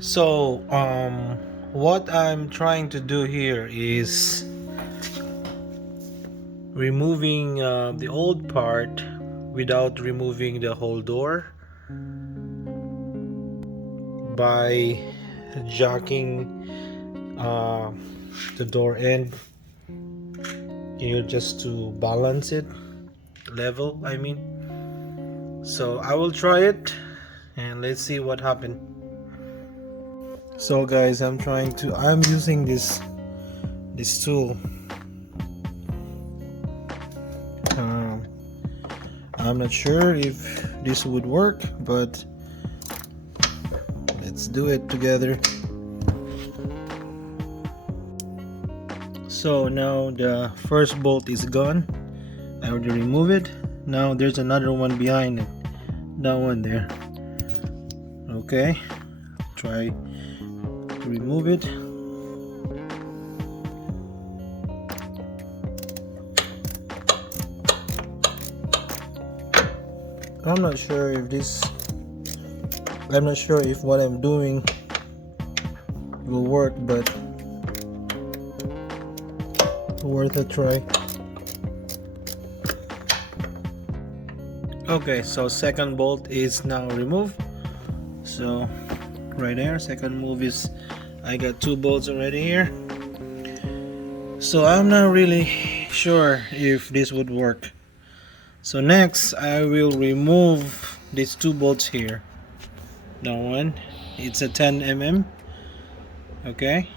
So, what I'm trying to do here is removing the old part without removing the whole door by jacking uh, the door end here just to balance it level, I mean. So I will try it and let's see what happened. So guys, I'm using this tool. um, I'm not sure if this would work, but let's do it together. So now the first bolt is gone. I already removed it. Now there's another one behind it, that one there. Okay, try to remove it. I'm not sure if what I'm doing will work, but worth a try. Okay, so second bolt is now removed. So right there, second move is I got two bolts already here. So I'm not really sure if this would work. So next I will remove these two bolts here. That one, it's a 10 mm. Okay,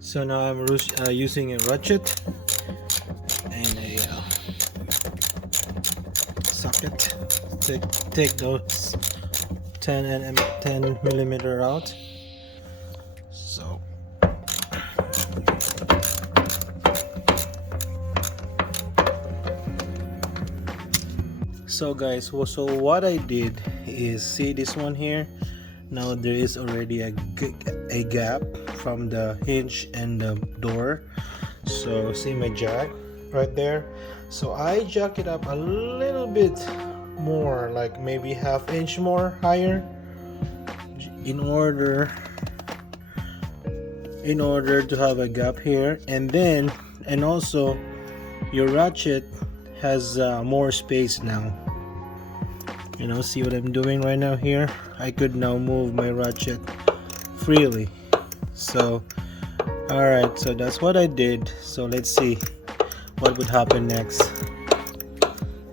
so now I'm using a ratchet and a socket. Take those 10 millimeter out. So guys, so what I did is, see this one here, now there is already a gap from the hinge and the door. So see my jack right there, so I jack it up a little bit more, like maybe ½ inch more higher, in order to have a gap here. And also your ratchet has more space now. See what I'm doing right now here? I could now move my ratchet freely. So alright, so that's what I did. So let's see what would happen next.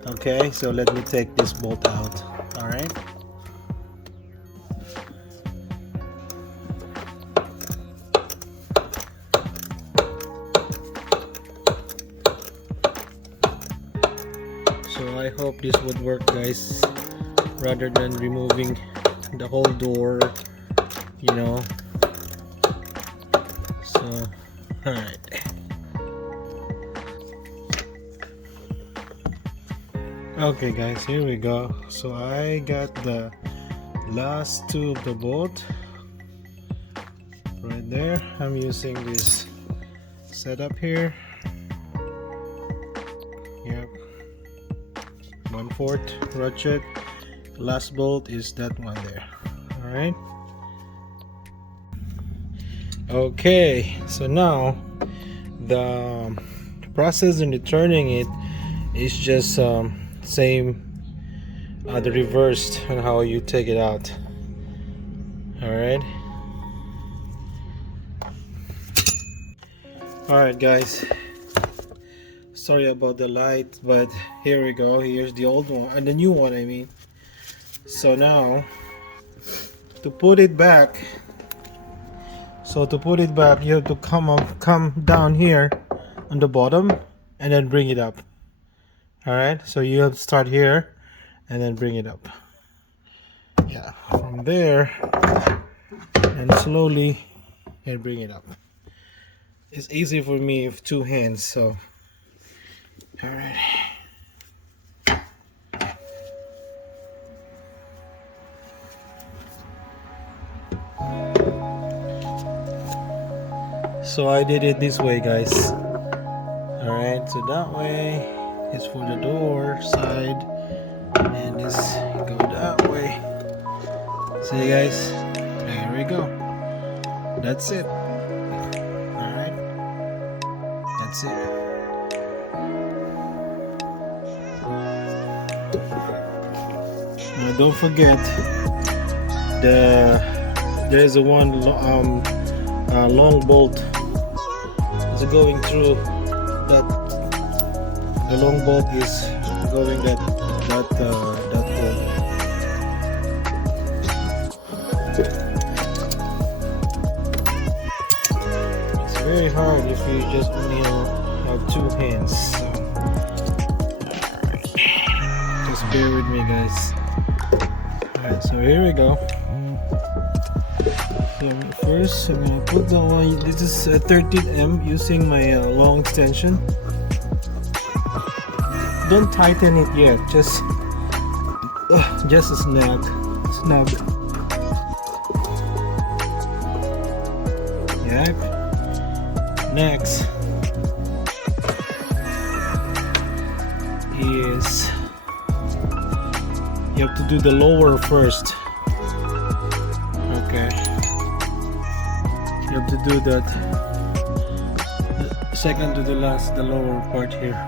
Okay, so let me take this bolt out. Alright, so I hope this would work, guys, rather than removing the whole door, so alright. Okay guys, here we go. So I got the last two of the bolt right there. I'm using this setup here. Yep, 1/4 ratchet. Last bolt is that one there. All right. Okay, so now the process in returning it is just same, the reversed on how you take it out. Alright guys, sorry about the light, but here we go. Here's the old one and the new one, I mean. So now to put it back, you have to come down here on the bottom and then bring it up. Alright, so you have to start here and then bring it up. Yeah, from there and slowly and bring it up. It's easy for me with two hands, so alright. So I did it this way, guys. Alright, so that way is for the door side, and this go that way. See you guys. we go. That's it. Alright. That's it. Now don't forget there is a long bolt. It's going through that. The long bolt is going that hole. It's very hard if you just only have two hands. So, just bear with me, guys. Alright, so here we go. So first, I'm gonna put the one. This is a 13M using my long extension. Don't tighten it yet. Just a snug. Yep. Next is you have to do the lower first. Okay. You have to do that. The second to the last, the lower part here.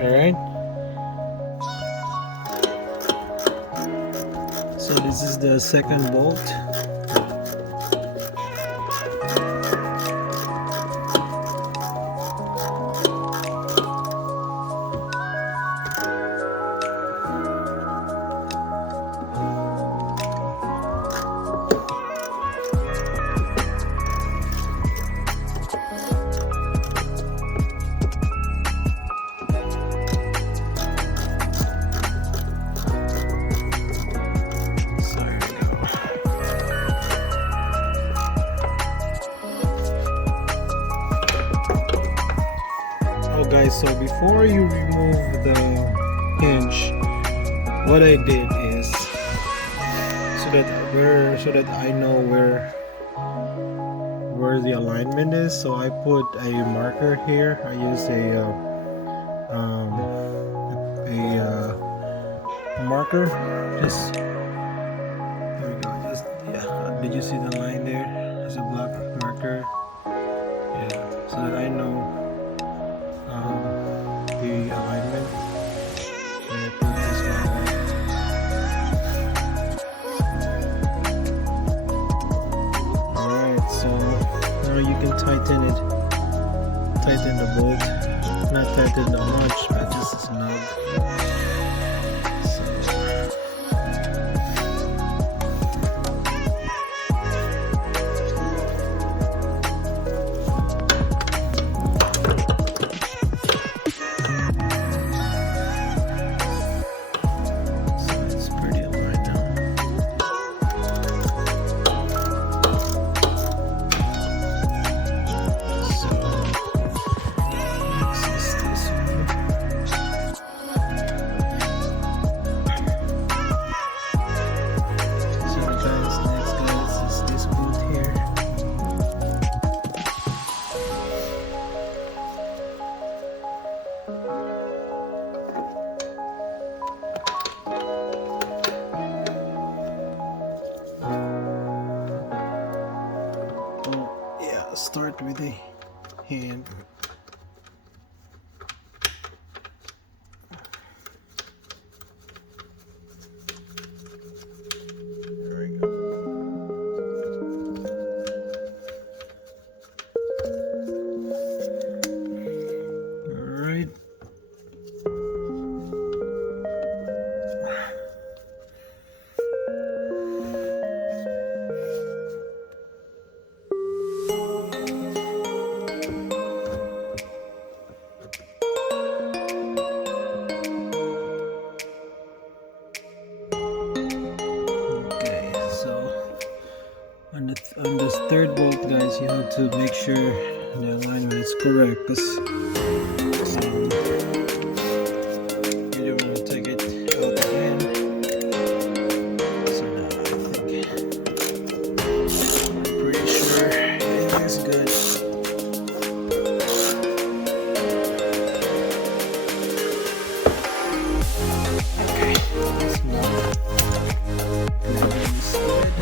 Alright. So this is the second bolt. Guys, so before you remove the hinge, what I did is so that I know where the alignment is. So I put a marker here. I use a marker. Just there we go. Just did you see the line there? There's a black marker. Yeah, so that I know the alignment when I put this one. Alright, so now you can tighten the bolt. Not tighten that much, but just a snug. Start with the hand. There we go. All right. On this third bolt, guys, you have to make sure the alignment is correct, because you don't want to take it out again. So now I'm pretty sure everything is good. Okay, it's not good.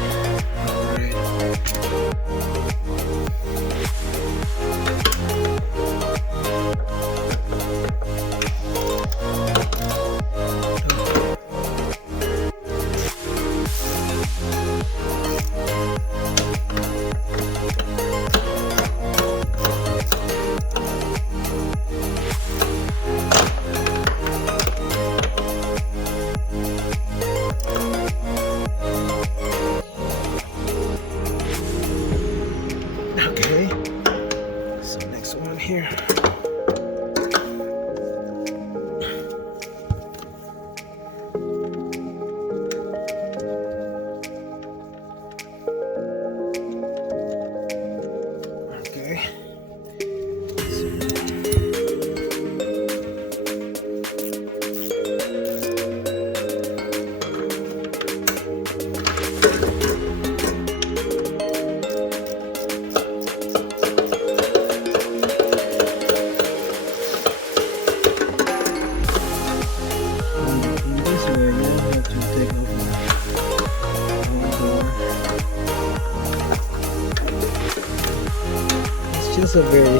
just a very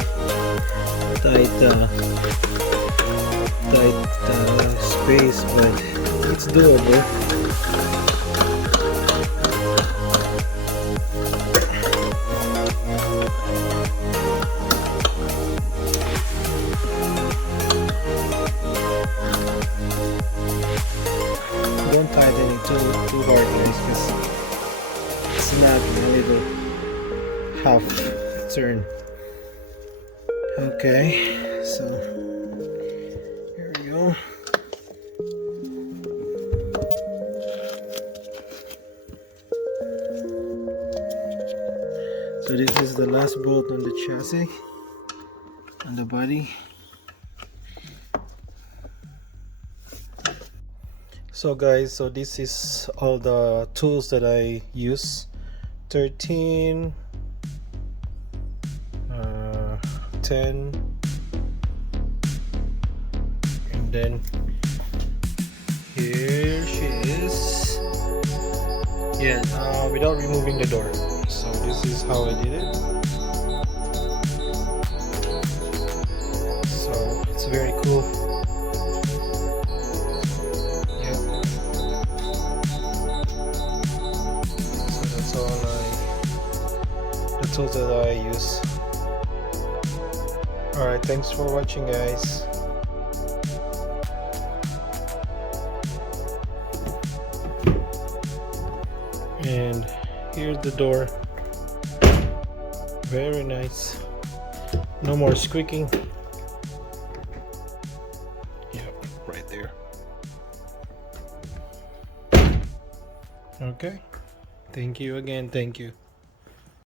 tight space, but it's doable. Don't tighten it too hard, guys, because it's not a little half turn. Okay, so here we go. So this is the last bolt on the chassis, on the body. So guys, so this is all the tools that I use. 13, 10, and then here she is. Yeah, without removing the door. So this is how I did it. So it's very cool. Yeah. So that's all the tools that I use. Alright, thanks for watching, guys. And here's the door. Very nice. No more squeaking. Yep, right there. Okay. Thank you again. Thank you.